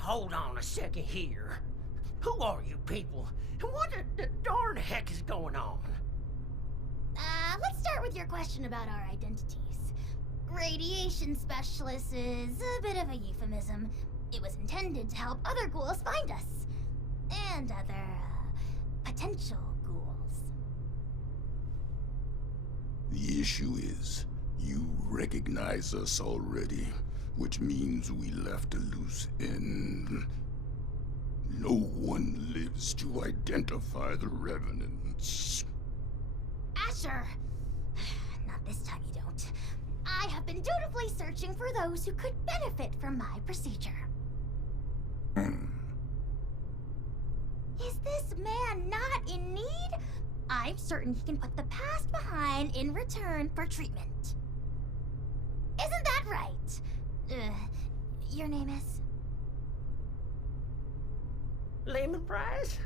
hold on a second here. Who are you people? And what the darn heck is going on? Let's start with your question about our identities. Radiation specialist is a bit of a euphemism. It was intended to help other ghouls find us. And other, potential ghouls. The issue is, you recognize us already, which means we left a loose end. No one lives to identify the revenants. Asher! Not this time you don't. I have been dutifully searching for those who could benefit from my procedure. Is this man not in need? I'm certain he can put the past behind in return for treatment. Isn't that right? Your name is? Lemon Prize?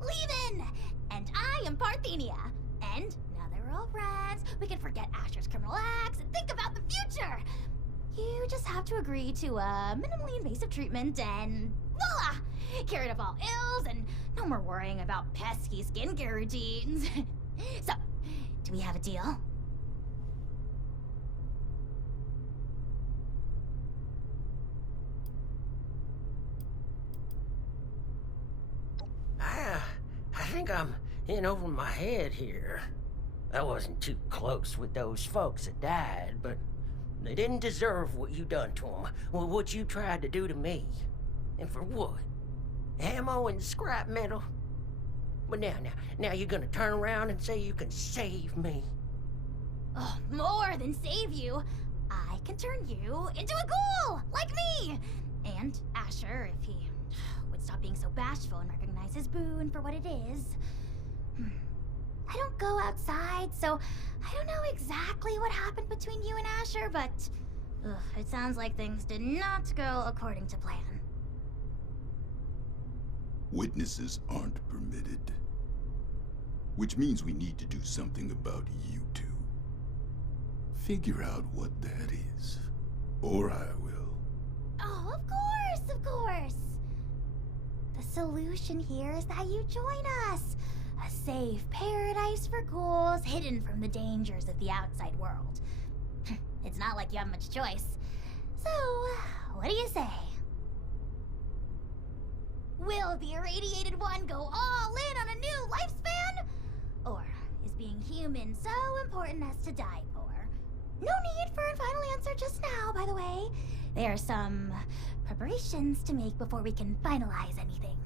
Lehman! And I am Parthenia. And now that we're all friends, we can forget Asher's criminal acts and think about the future. You just have to agree to minimally invasive treatment and voila! Cured of all ills and no more worrying about pesky skincare routines. So, do we have a deal? I think I'm in over my head here. I wasn't too close with those folks that died, but they didn't deserve what you done to them, or what you tried to do to me. And for what? Ammo and scrap metal? But now you're gonna turn around and say you can save me. Oh, more than save you. I can turn you into a ghoul, like me! And Asher, if he would stop being so bashful and recognize his boon for what it is. I don't go outside, so I don't know exactly what happened between you and Asher, but it sounds like things did not go according to plan. Witnesses aren't permitted. Which means we need to do something about you two. Figure out what that is. Or I will. Oh, of course, of course. The solution here is that you join us. A safe paradise for ghouls hidden from the dangers of the outside world. It's not like you have much choice. So, what do you say? Will the irradiated one go all in on a new lifespan? Or is being human so important as to die for? No need for a final answer just now, by the way. There are some preparations to make before we can finalize anything.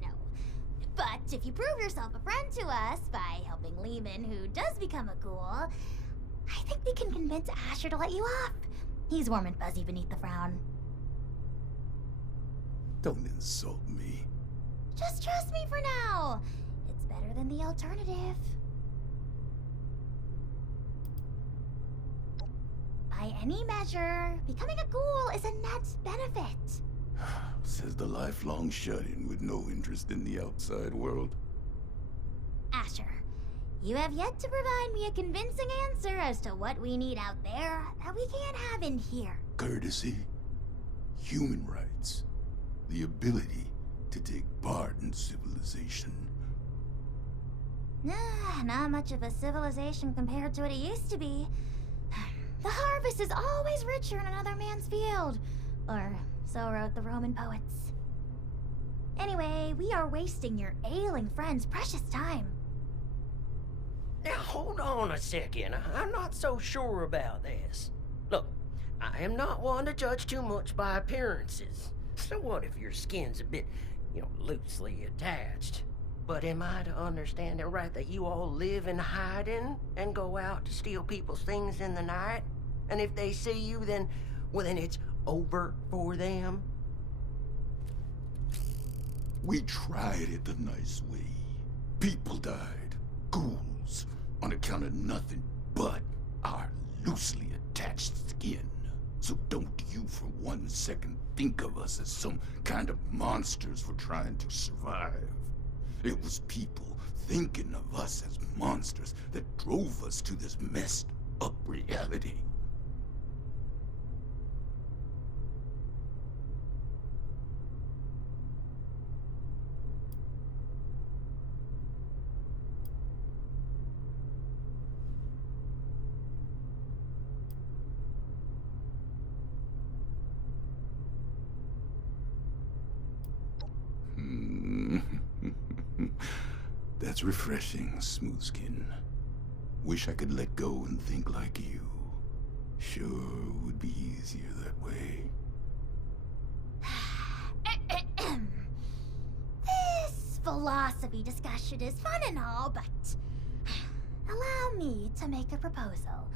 No. But if you prove yourself a friend to us by helping Lehman, who does become a ghoul, I think we can convince Asher to let you off. He's warm and fuzzy beneath the frown. Don't insult me. Just trust me for now. It's better than the alternative. By any measure, becoming a ghoul is a net benefit. Says the lifelong shut-in with no interest in the outside world. Asher, you have yet to provide me a convincing answer as to what we need out there that we can't have in here. Courtesy, human rights, the ability to take part in civilization. Not much of a civilization compared to what it used to be. The harvest is always richer in another man's field. Or so wrote the Roman poets. Anyway, we are wasting your ailing friend's precious time. Now hold on a second. I'm not so sure about this. Look, I am not one to judge too much by appearances. So what if your skin's a bit, loosely attached? But am I to understand it right that you all live in hiding and go out to steal people's things in the night? And if they see you, then it's over for them? We tried it the nice way. People died. Ghouls. On account of nothing but loosely attached skin. So don't you for 1 second think of us as some kind of monsters for trying to survive. It was people thinking of us as monsters that drove us to this messed up reality. That's refreshing, Smoothskin. Wish I could let go and think like you. Sure would be easier that way. This philosophy discussion is fun and all, but allow me to make a proposal.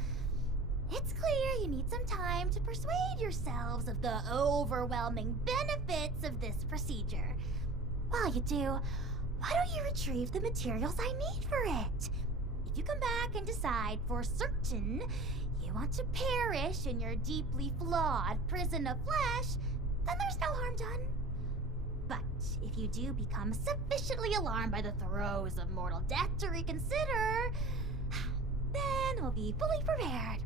It's clear you need some time to persuade yourselves of the overwhelming benefits of this procedure. While you do, why don't you retrieve the materials I need for it? If you come back and decide for certain you want to perish in your deeply flawed prison of flesh, then there's no harm done. But if you do become sufficiently alarmed by the throes of mortal death to reconsider, then we'll be fully prepared.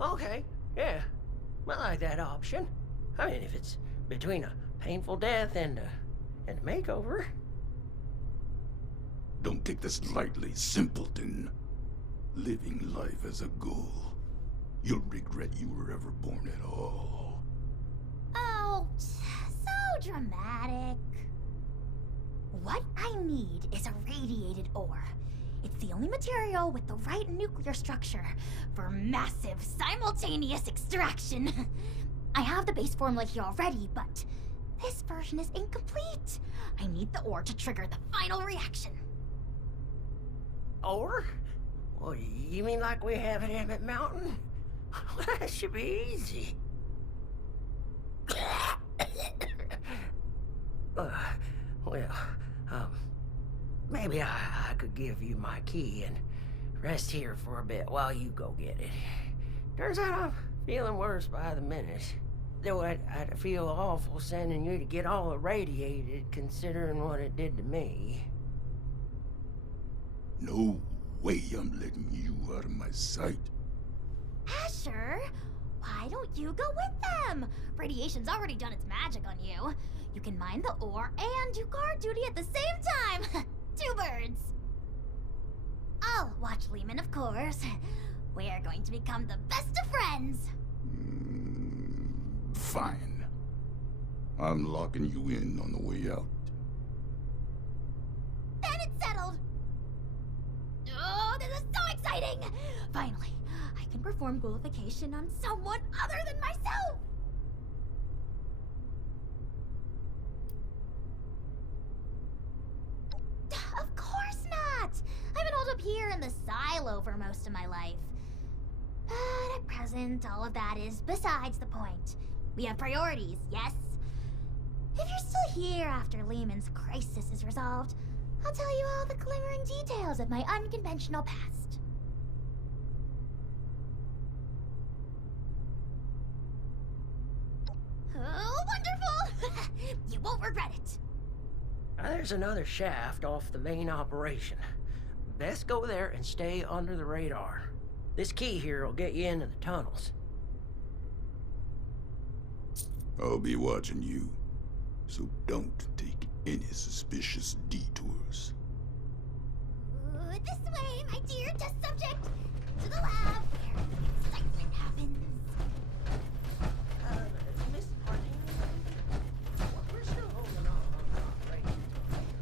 Okay, yeah. I like that option. I mean, if it's between a painful death and a makeover. Don't take this lightly, simpleton. Living life as a ghoul. You'll regret you were ever born at all. Oh, so dramatic. What I need is a radiated ore. It's the only material with the right nuclear structure for massive simultaneous extraction. I have the base formula here already, but this version is incomplete. I need the ore to trigger the final reaction. Or? Well, you mean like we have at Emmett Mountain? That should be easy. Well, maybe I could give you my key and rest here for a bit while you go get it. Turns out I'm feeling worse by the minute. Though I'd feel awful sending you to get all irradiated, considering what it did to me. No way I'm letting you out of my sight. Asher, why don't you go with them? Radiation's already done its magic on you. You can mine the ore and do guard duty at the same time. 2 birds. I'll watch Lehman, of course. We're going to become the best of friends. Fine. I'm locking you in on the way out. Then it's settled. Oh, this is so exciting! Finally, I can perform ghoulification on someone other than myself! Of course not! I've been holed up here in the silo for most of my life. But at present, all of that is besides the point. We have priorities, yes? If you're still here after Lehman's crisis is resolved, I'll tell you all the glimmering details of my unconventional past. Oh, wonderful! You won't regret it. There's another shaft off the main operation. Best go there and stay under the radar. This key here will get you into the tunnels. I'll be watching you, so don't take any suspicious detours. This way, my dear test subject! To the lab, where the excitement happens. Miss Harding, we're still holding on operation till later,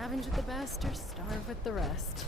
scavenge with the best or starve with the rest.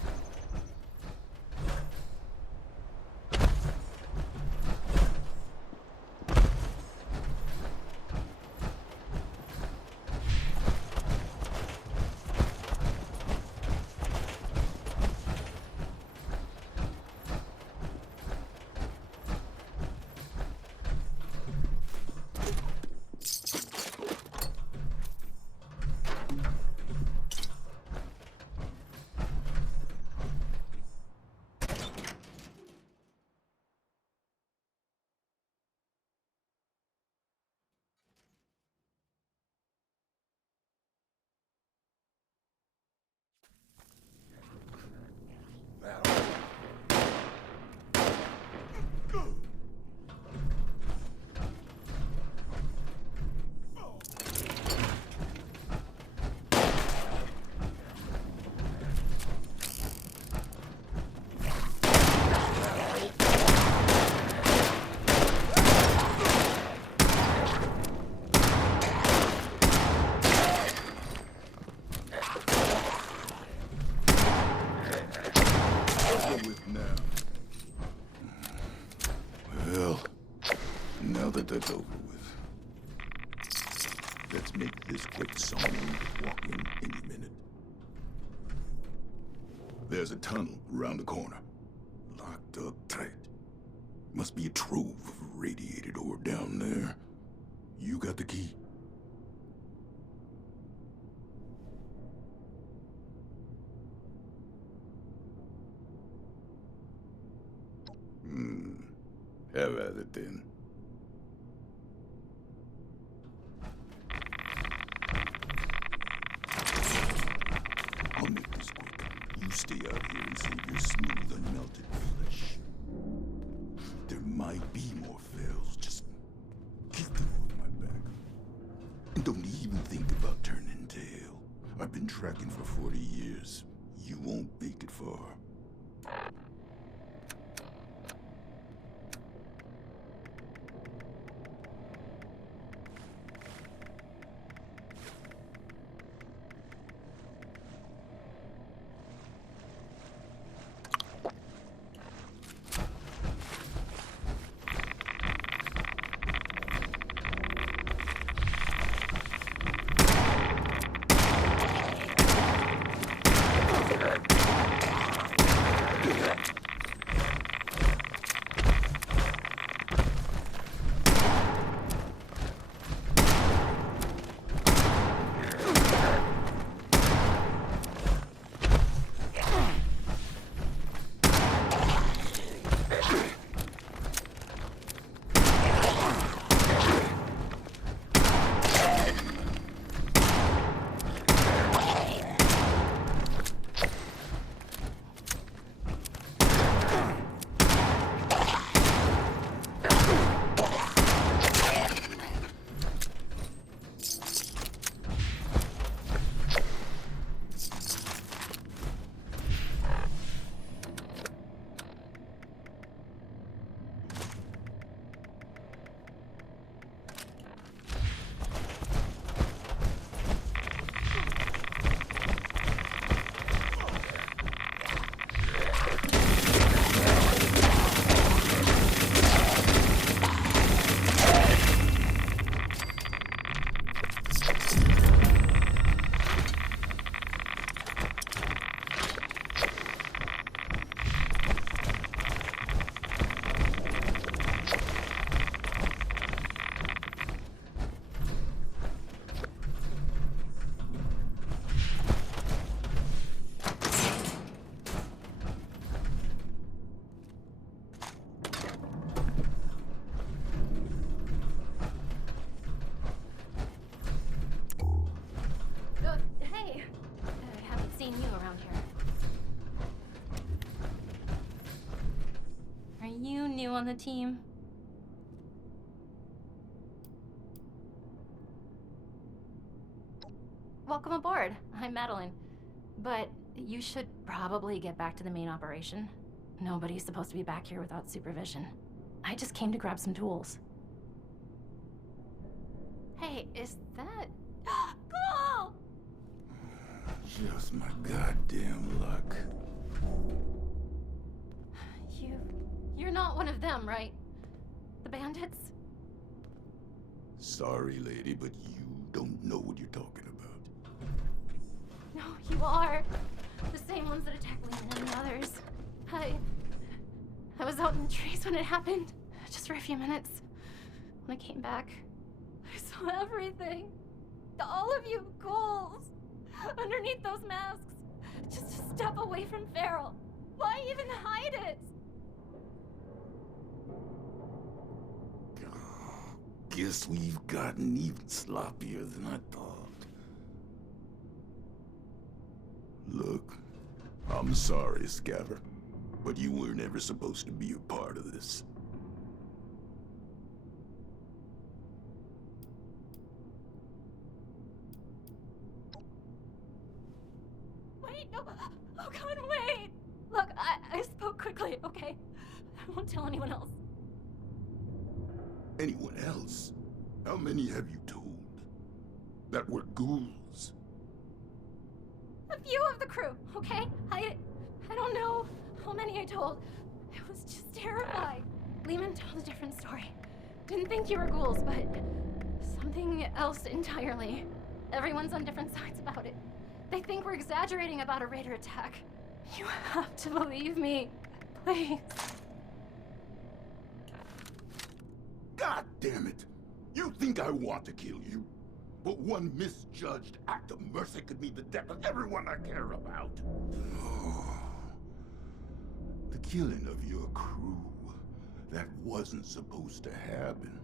That's over with. Let's make this quick so we can walk in any minute. There's a tunnel around the corner. Locked up tight. Must be a trove of radiated ore down there. You got the key? Have at it then. I'll make this quick. You stay out here and save your smooth, unmelted flesh. There might be more fails. Just keep them off my back. And don't even think about turning tail. I've been tracking for 40 years. You won't make it far. On the team. Welcome aboard. I'm Madeline. But you should probably get back to the main operation. Nobody's supposed to be back here without supervision. I just came to grab some tools. Hey, is that... Cool! Just my goddamn luck. You're not one of them, right? The bandits? Sorry, lady, but you don't know what you're talking about. No, you are. The same ones that attacked Lehman and the others. I was out in the trees when it happened, just for a few minutes. When I came back, I saw everything. All of you ghouls. Underneath those masks. Just a step away from Feral. Why even hide it? Guess we've gotten even sloppier than I thought. Look, I'm sorry, Scaver, but you weren't ever supposed to be a part of this. Wait, no. Oh God, wait. Look, I spoke quickly, okay? I won't tell anyone else. Anyone else? How many have you told? That were ghouls? A few of the crew, okay? I don't know how many I told. I was just terrified. Lehman told a different story. Didn't think you were ghouls, but something else entirely. Everyone's on different sides about it. They think we're exaggerating about a raider attack. You have to believe me, please. God damn it! You think I want to kill you? But one misjudged act of mercy could mean the death of everyone I care about. Oh, the killing of your crew. That wasn't supposed to happen.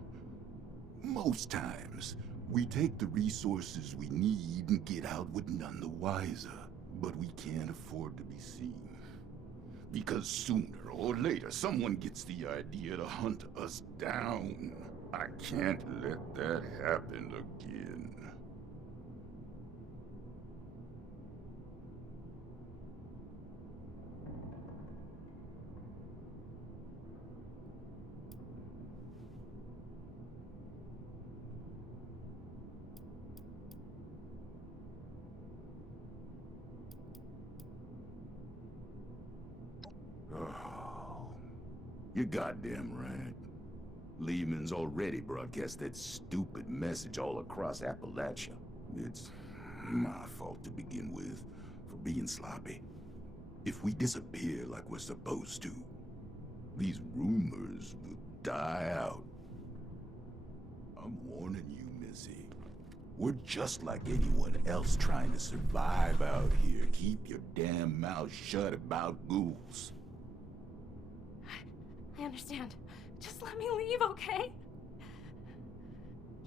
Most times, we take the resources we need and get out with none the wiser. But we can't afford to be seen. Because sooner or later, someone gets the idea to hunt us down. I can't let that happen again. Oh, you're goddamn right. Lehman's already broadcast that stupid message all across Appalachia. It's my fault to begin with, for being sloppy. If we disappear like we're supposed to, these rumors will die out. I'm warning you, Missy. We're just like anyone else trying to survive out here. Keep your damn mouth shut about ghouls. I understand. Just let me leave, okay?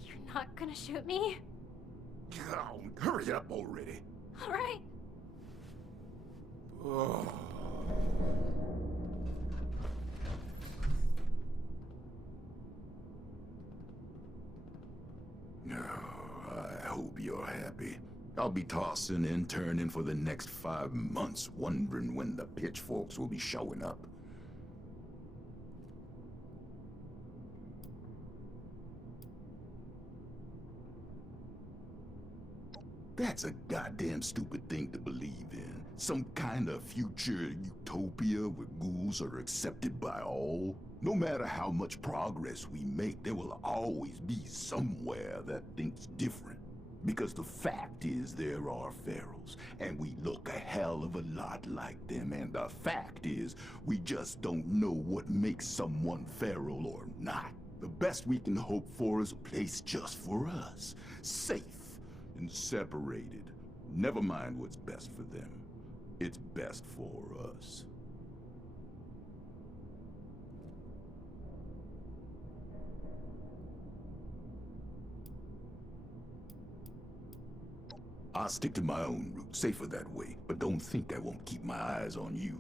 You're not gonna shoot me? Oh, hurry up already. All right. Oh. I hope you're happy. I'll be tossing and turning for the next 5 months, wondering when the pitchforks will be showing up. That's a goddamn stupid thing to believe in. Some kind of future utopia where ghouls are accepted by all. No matter how much progress we make, there will always be somewhere that thinks different. Because the fact is there are ferals, and we look a hell of a lot like them, and the fact is we just don't know what makes someone feral or not. The best we can hope for is a place just for us. Safe and separated. Never mind what's best for them. It's best for us. I'll stick to my own route, safer that way, but don't think I won't keep my eyes on you.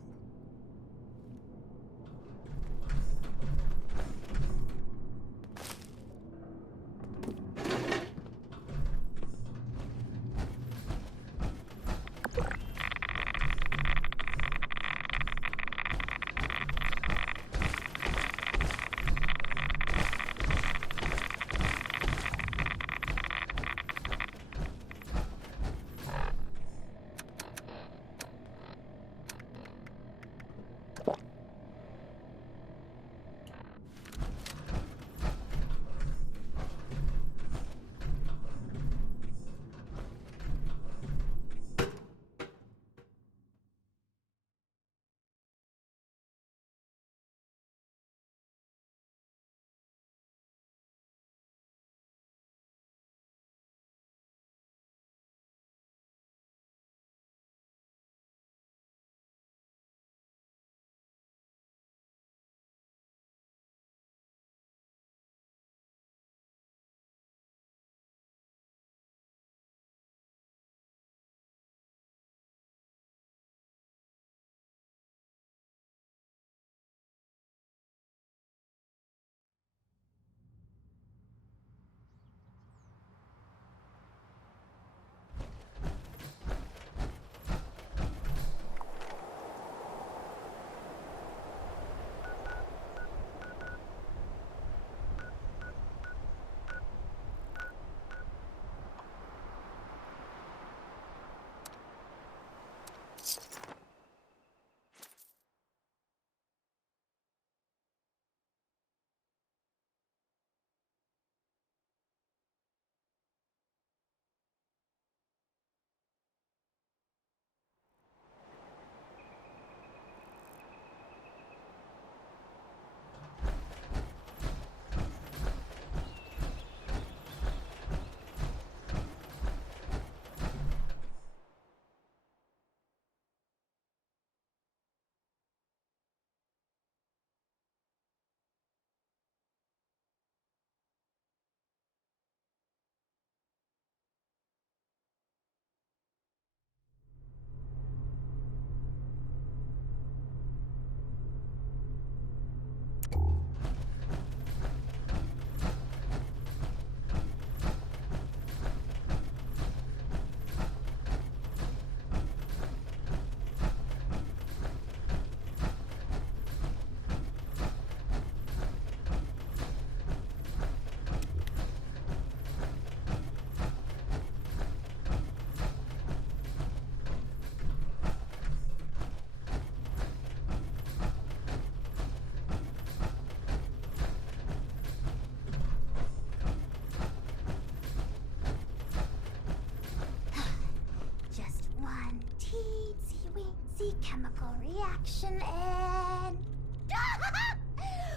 chemical reaction and...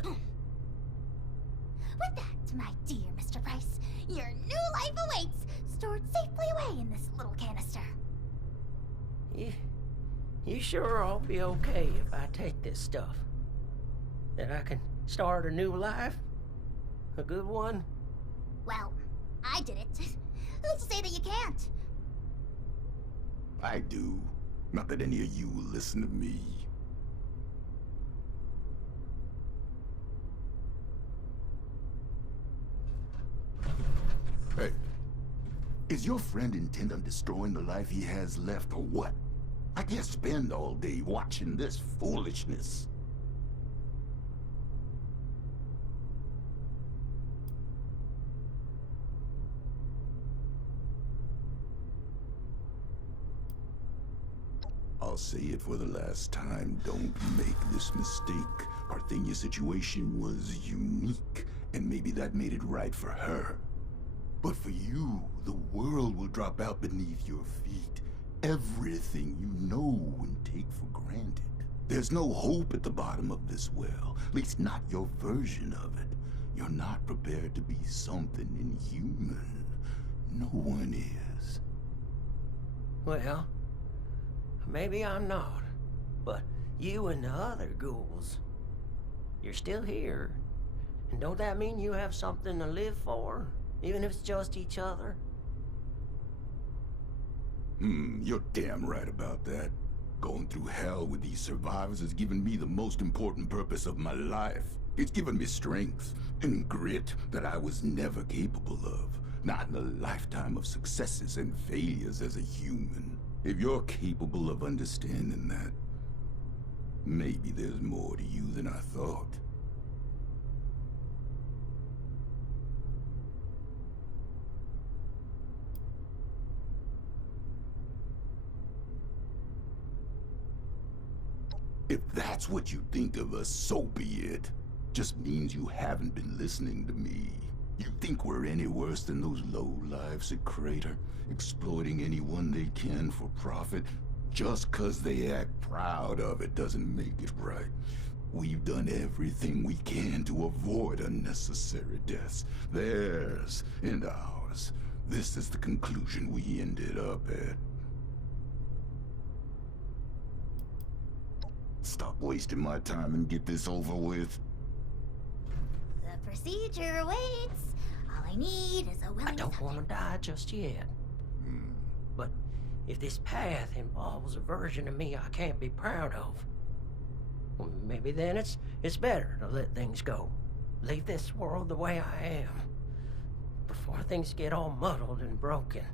With that, my dear Mr. Price, your new life awaits, stored safely away in this little canister. You sure I'll be okay if I take this stuff? That I can start a new life? A good one? Well, I did it. Who's to say that you can't? I do. Not that any of you will listen to me. Hey, is your friend intent on destroying the life he has left or what? I can't spend all day watching this foolishness. I'll say it for the last time, don't make this mistake. Parthenia's situation was unique, and maybe that made it right for her. But for you, the world will drop out beneath your feet. Everything you know and take for granted. There's no hope at the bottom of this well, at least not your version of it. You're not prepared to be something inhuman. No one is. Well, maybe I'm not, but you and the other ghouls, you're still here. And don't that mean you have something to live for, even if it's just each other? You're damn right about that. Going through hell with these survivors has given me the most important purpose of my life. It's given me strength and grit that I was never capable of. Not in a lifetime of successes and failures as a human. If you're capable of understanding that, maybe there's more to you than I thought. If that's what you think of us, so be it. Just means you haven't been listening to me. You think we're any worse than those lowlifes at Crater, exploiting anyone they can for profit? Just 'cause they act proud of it doesn't make it right. We've done everything we can to avoid unnecessary deaths. Theirs and ours. This is the conclusion we ended up at. Stop wasting my time and get this over with. The procedure awaits. All I need is a willing I don't subject. want to die just yet. But if this path involves a version of me I can't be proud of, well, maybe then it's better to let things go. Leave this world the way I am, before things get all muddled and broken.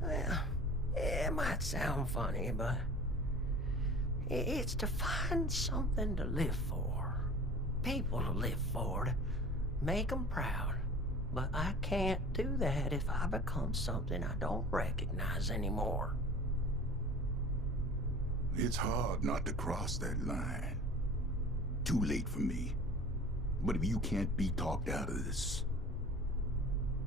Well, it might sound funny, but it's to find something to live for. People to live for, to make them proud. But I can't do that if I become something I don't recognize anymore. It's hard not to cross that line. Too late for me. But if you can't be talked out of this,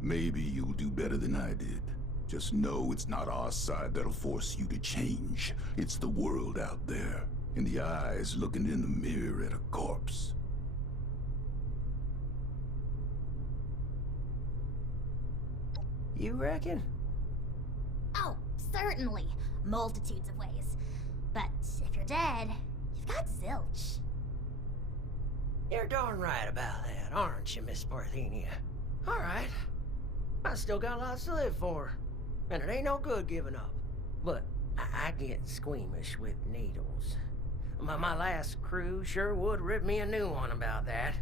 maybe you'll do better than I did. Just know it's not our side that'll force you to change. It's the world out there, and the eyes looking in the mirror at a corpse. You reckon? Oh, certainly. Multitudes of ways. But if you're dead, you've got zilch. You're darn right about that, aren't you, Miss Parthenia? All right. I still got lots to live for. And it ain't no good giving up. But I get squeamish with needles. My last crew sure would rip me a new one about that.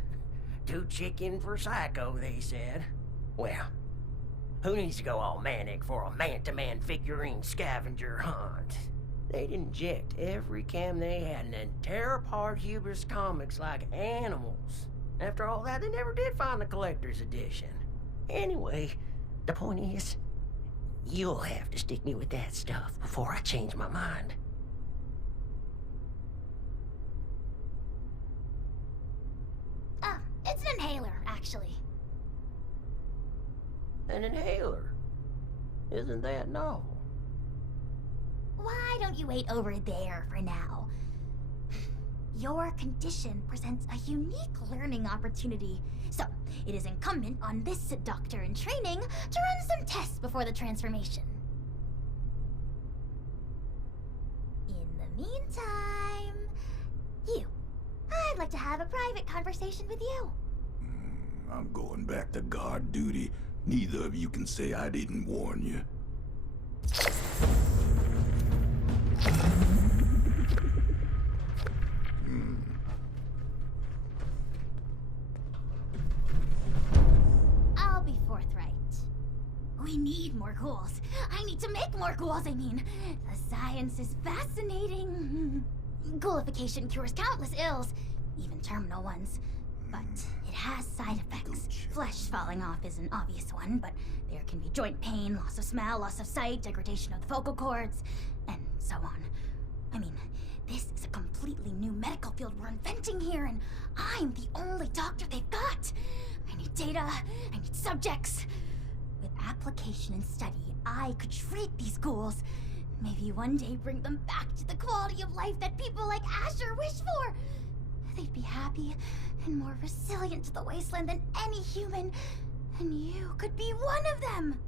Too chicken for psycho, they said. Well, who needs to go all manic for a man-to-man figurine scavenger hunt? They'd inject every cam they had and then tear apart Hubris comics like animals. After all that, they never did find the collector's edition. Anyway, the point is, you'll have to stick me with that stuff before I change my mind. actually. An inhaler? Isn't that novel? Why don't you wait over there for now? Your condition presents a unique learning opportunity, so it is incumbent on this doctor in training to run some tests before the transformation. In the meantime, I'd like to have a private conversation with you. I'm going back to guard duty. Neither of you can say I didn't warn you. I'll be forthright. We need more ghouls. I need to make more ghouls, I mean. The science is fascinating. Ghoulification cures countless ills, even terminal ones. But it has side effects. Flesh falling off is an obvious one, but there can be joint pain, loss of smell, loss of sight, degradation of the vocal cords, and so on. I mean, this is a completely new medical field we're inventing here, and I'm the only doctor they've got. I need data, I need subjects. With application and study, I could treat these ghouls. Maybe one day bring them back to the quality of life that people like Asher wish for. They'd be happy and more resilient to the wasteland than any human, and you could be one of them.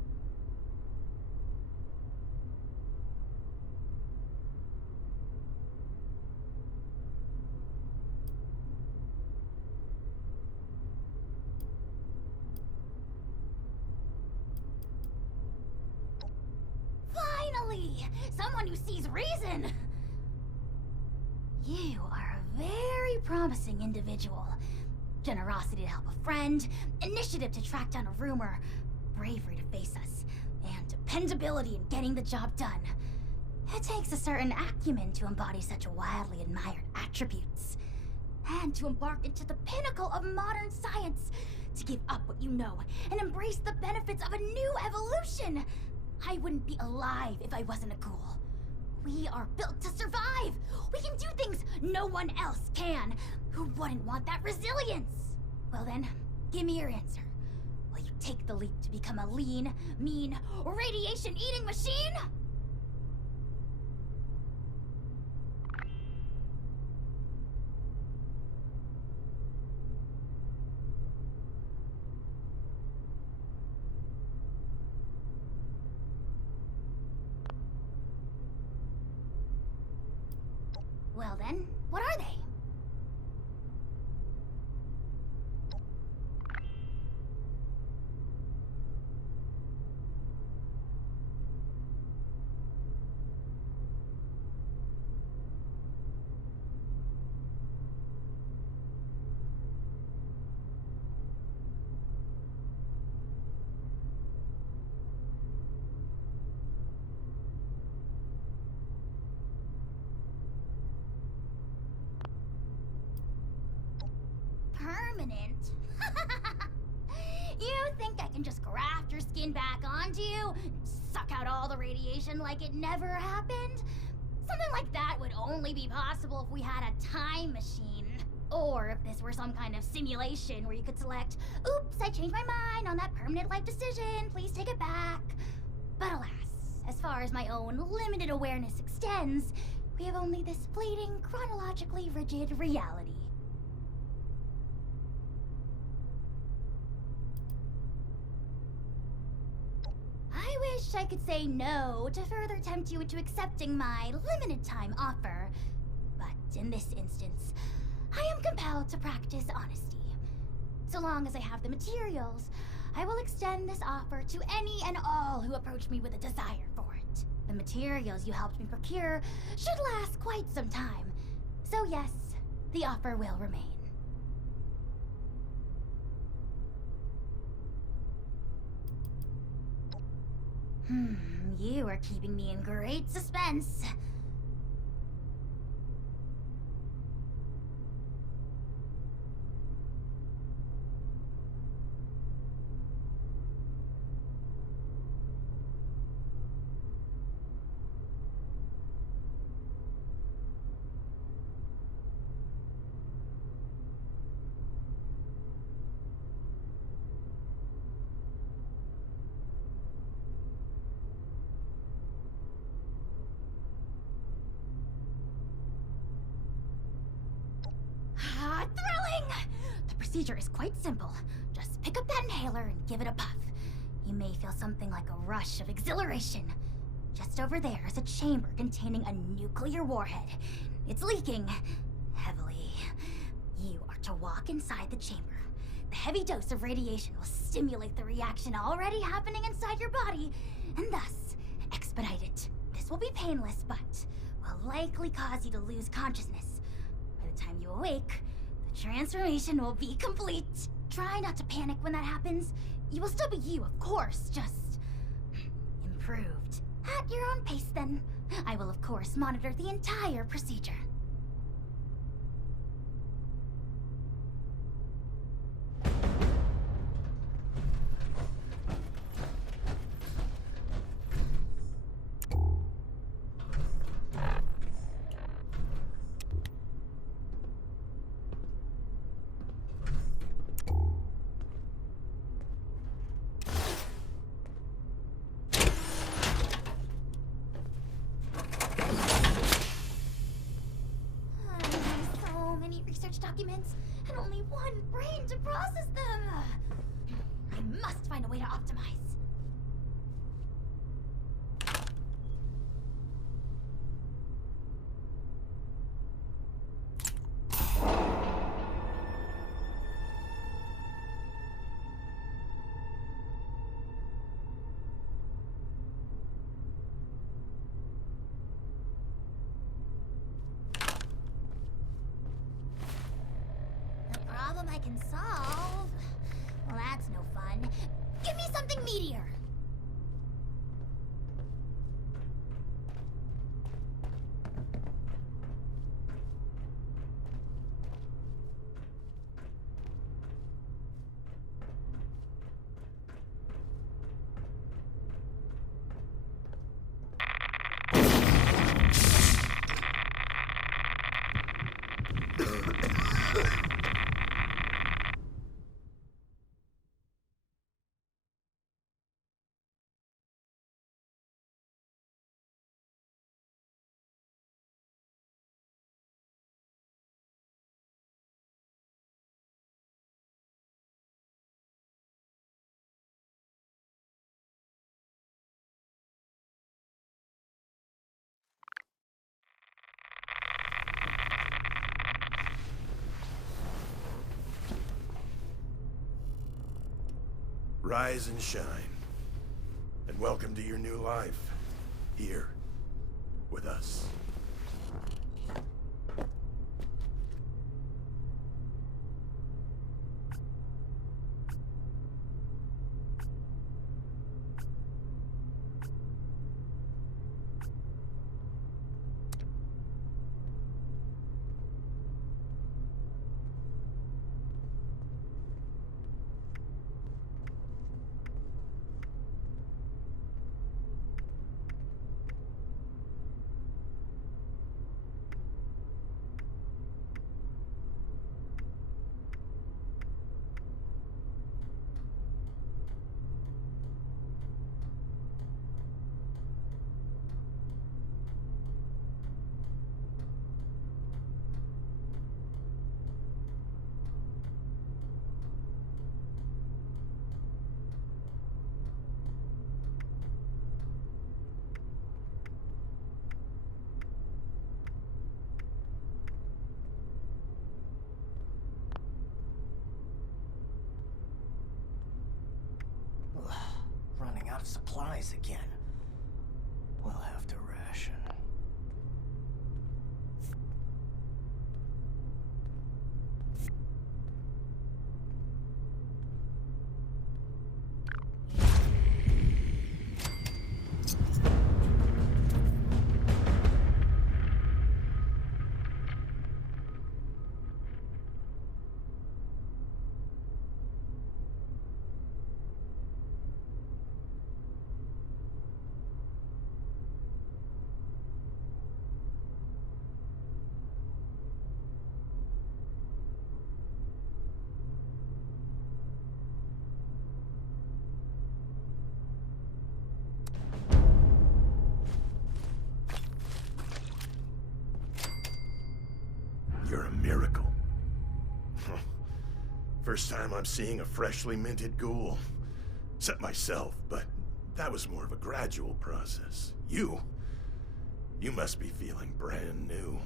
Finally! Someone who sees reason! You are a very promising individual. Generosity to help a friend, initiative to track down a rumor, bravery to face us, and dependability in getting the job done. It takes a certain acumen to embody such wildly admired attributes. And to embark into the pinnacle of modern science, to give up what you know and embrace the benefits of a new evolution. I wouldn't be alive if I wasn't a ghoul. We are built to survive! We can do things no one else can! Who wouldn't want that resilience? Well then, give me your answer. Will you take the leap to become a lean, mean, radiation-eating machine? Well then, what are they? Permanent? You think I can just graft your skin back onto you? Suck out all the radiation like it never happened? Something like that would only be possible if we had a time machine. Or if this were some kind of simulation where you could select, oops, I changed my mind on that permanent life decision, please take it back. But alas, as far as my own limited awareness extends, we have only this fleeting, chronologically rigid reality. I wish I could say no to further tempt you into accepting my limited time offer, but in this instance, I am compelled to practice honesty. So long as I have the materials, I will extend this offer to any and all who approach me with a desire for it. The materials you helped me procure should last quite some time, so yes, the offer will remain. You are keeping me in great suspense. Thrilling! The procedure is quite simple. Just pick up that inhaler and give it a puff. You may feel something like a rush of exhilaration. Just over there is a chamber containing a nuclear warhead. It's leaking heavily. You are to walk inside the chamber. The heavy dose of radiation will stimulate the reaction already happening inside your body, and thus expedite it. This will be painless, but will likely cause you to lose consciousness. By the time you awake, the transformation will be complete. Try not to panic when that happens. You will still be you, of course, just improved. At your own pace, then. I will, of course, monitor the entire procedure. Documents, and only one brain to process them. I must find a way to optimize. I can solve. Well, that's no fun. Give me something meatier. Rise and shine. And welcome to your new life. Here. With us. Running out of supplies again. We'll have to ration. First time I'm seeing a freshly minted ghoul. Except myself, but that was more of a gradual process. You must be feeling brand new.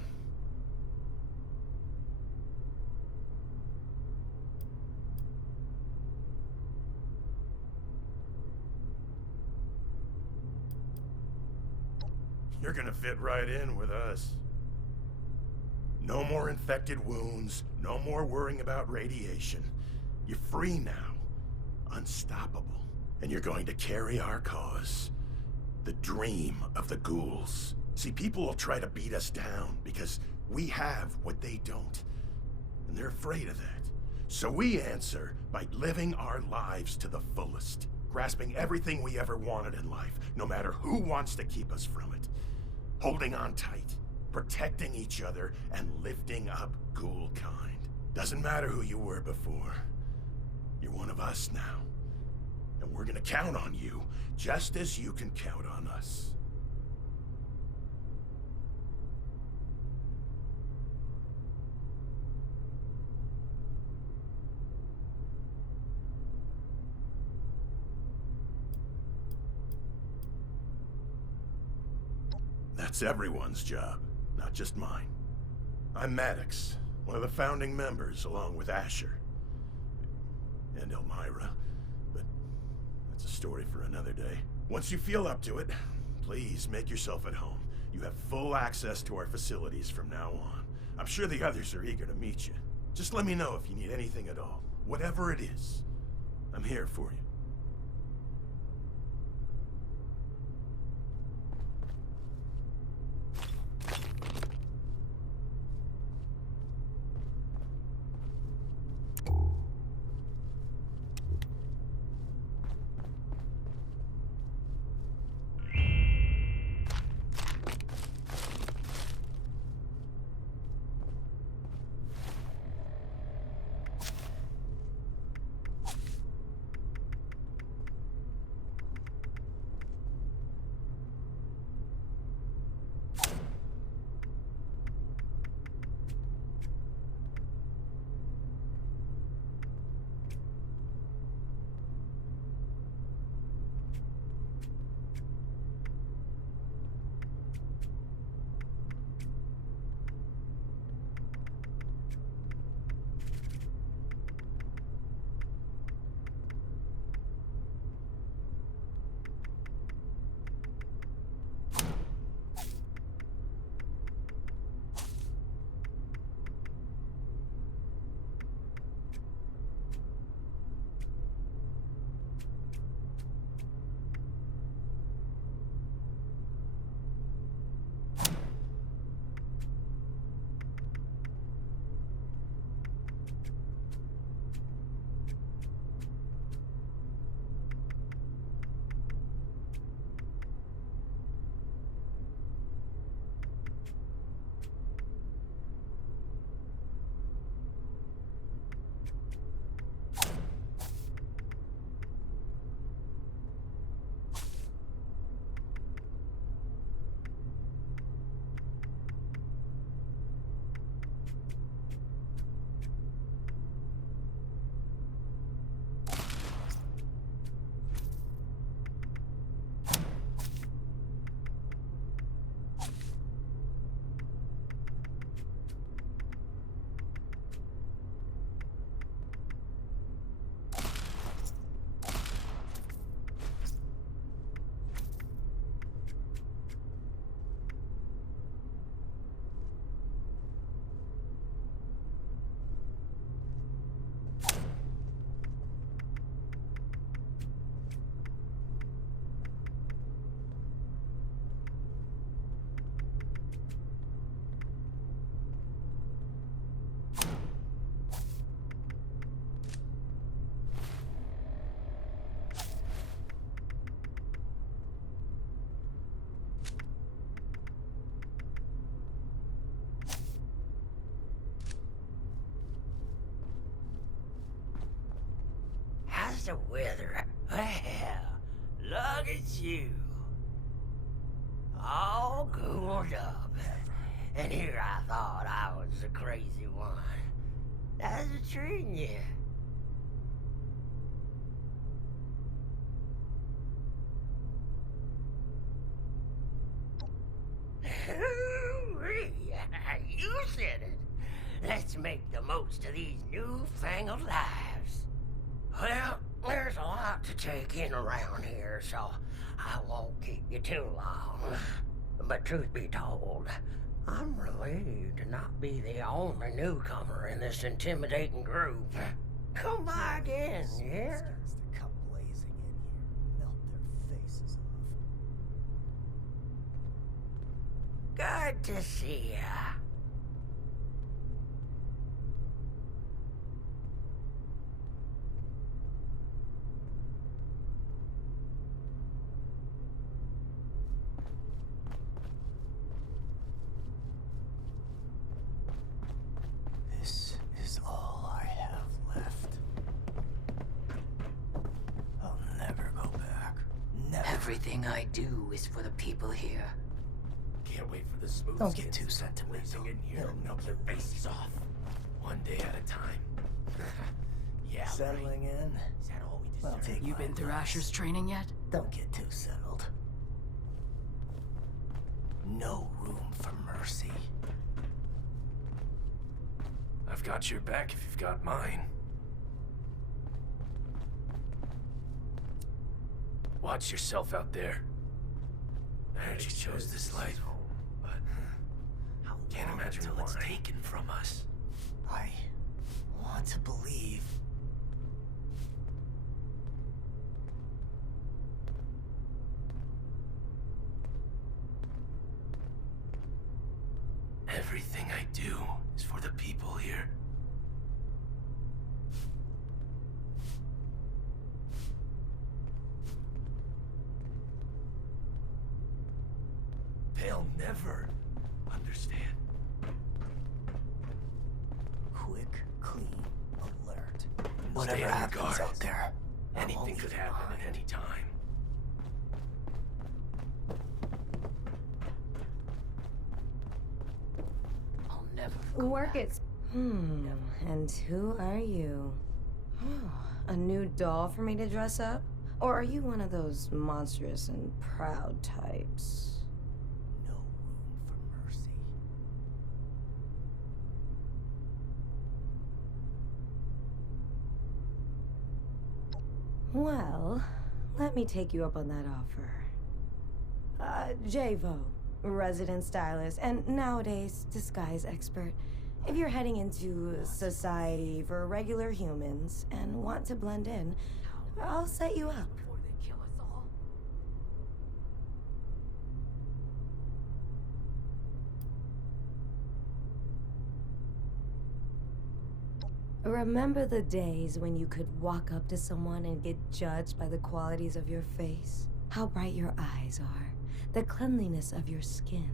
You're gonna fit right in with us. No more infected wounds, no more worrying about radiation. You're free now, unstoppable. And you're going to carry our cause. The dream of the ghouls. See, people will try to beat us down because we have what they don't. And they're afraid of that. So we answer by living our lives to the fullest. Grasping everything we ever wanted in life, no matter who wants to keep us from it. Holding on tight, protecting each other, and lifting up ghoul kind. Doesn't matter who you were before. You're one of us now. And we're gonna count on you, just as you can count on us. That's everyone's job, not just mine. I'm Maddox, one of the founding members, along with Asher. And Elmira, but that's a story for another day. Once you feel up to it, please make yourself at home. You have full access to our facilities from now on. I'm sure the others are eager to meet you. Just let me know if you need anything at all. Whatever it is, I'm here for you. The weather. Well, look at you. All ghouled up. And here I thought I was the crazy one. How's it treating you? thing of lives. Well, there's a lot to take in around here, so I won't keep you too long. But truth be told, I'm relieved to not be the only newcomer in this intimidating group. Come by again, yeah? To come blazing in here, melt their faces off. Good to see ya. This is all I have left. I'll never go back. Never. Everything I do is for the people here. Can't wait for the smooth Don't get skins too to start sentimental. blazing in here and melt their faces off. One day at a time. Yeah, Settling right. in. Is that all we Well, deserve? take You my been through advice. Asher's training yet? Don't get too settled. No room for mercy. I've got your back if you've got mine. Watch yourself out there. I heard you chose this life, but can't imagine until it's why. taken from us. I want to believe. Everything I do is for the people here. They'll never understand. Quick, clean, alert. Stay Whatever on your happens guard. out there, I won't Anything leave could you happen behind. at any time. I'll never go Work back. it. And who are you? A new doll for me to dress up? Or are you one of those monstrous and proud types? No room for mercy. Well, let me take you up on that offer. Javo, resident stylist, and nowadays disguise expert. If you're heading into society for regular humans and want to blend in, I'll set you up. Before they kill us all. Remember the days when you could walk up to someone and get judged by the qualities of your face? How bright your eyes are, the cleanliness of your skin,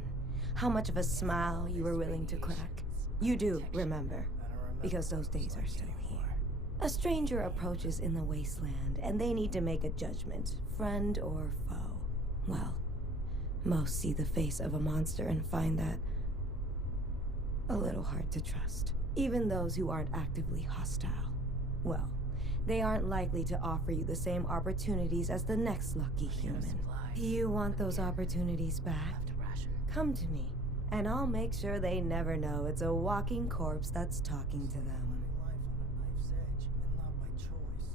how much of a smile you were willing to crack. You do remember, I don't remember because those what it was days are like still anymore. here. A stranger approaches in the wasteland, and they need to make a judgment, friend or foe. Well, most see the face of a monster and find that a little hard to trust. Even those who aren't actively hostile. Well, they aren't likely to offer you the same opportunities as the next lucky human. supplies. You want those opportunities back? Have to ration. Come to me, and I'll make sure they never know it's a walking corpse that's talking to them. Living life on a knife's edge, and not by choice.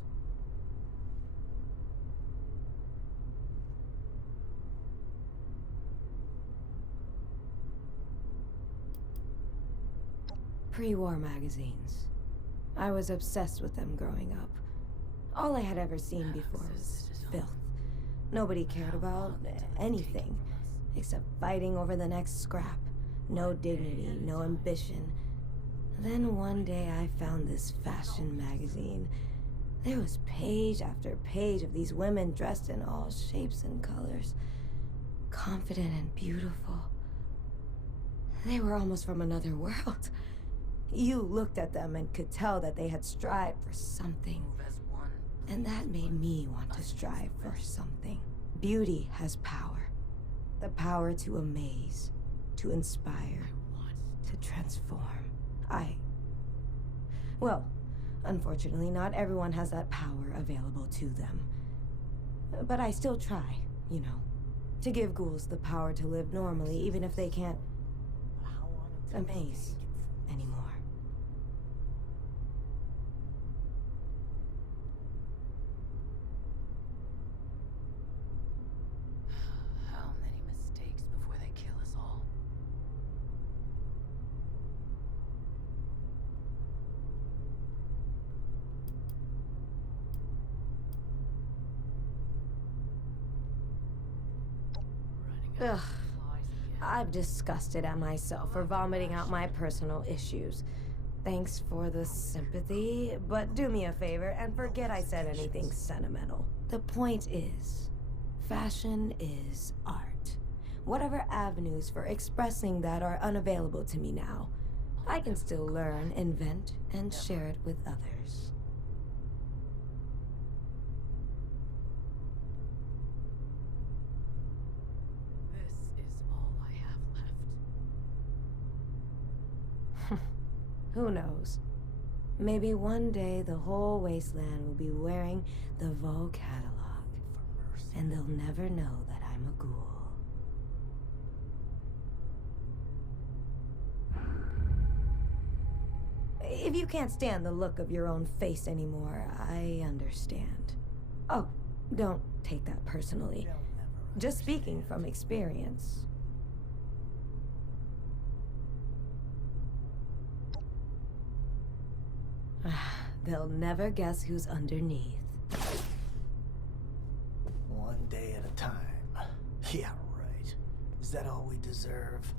Pre-war magazines. I was obsessed with them growing up. All I had ever seen before was filth. Nobody cared about anything except fighting over the next scrap. No dignity, no ambition. Then one day I found this fashion magazine. There was page after page of these women dressed in all shapes and colors. Confident and beautiful. They were almost from another world. You looked at them and could tell that they had strived for something. Move as one. And that made me want to strive for something. Beauty has power. The power to amaze, to inspire, to transform. Well, unfortunately, not everyone has that power available to them. But I still try, you know, to give ghouls the power to live normally, even if they can't But how long until amaze anymore. Ugh. I've disgusted at myself for vomiting out my personal issues. Thanks for the sympathy, but do me a favor and forget I said anything sentimental. The point is, fashion is art. Whatever avenues for expressing that are unavailable to me now, I can still learn, invent, and share it with others. This is all I have left. Who knows? Maybe one day the whole wasteland will be wearing the Vogue catalog, and they'll never know that I'm a ghoul. If you can't stand the look of your own face anymore, I understand. Oh, don't take that personally. Just speaking from experience. They'll never guess who's underneath. One day at a time. Yeah, right. Is that all we deserve?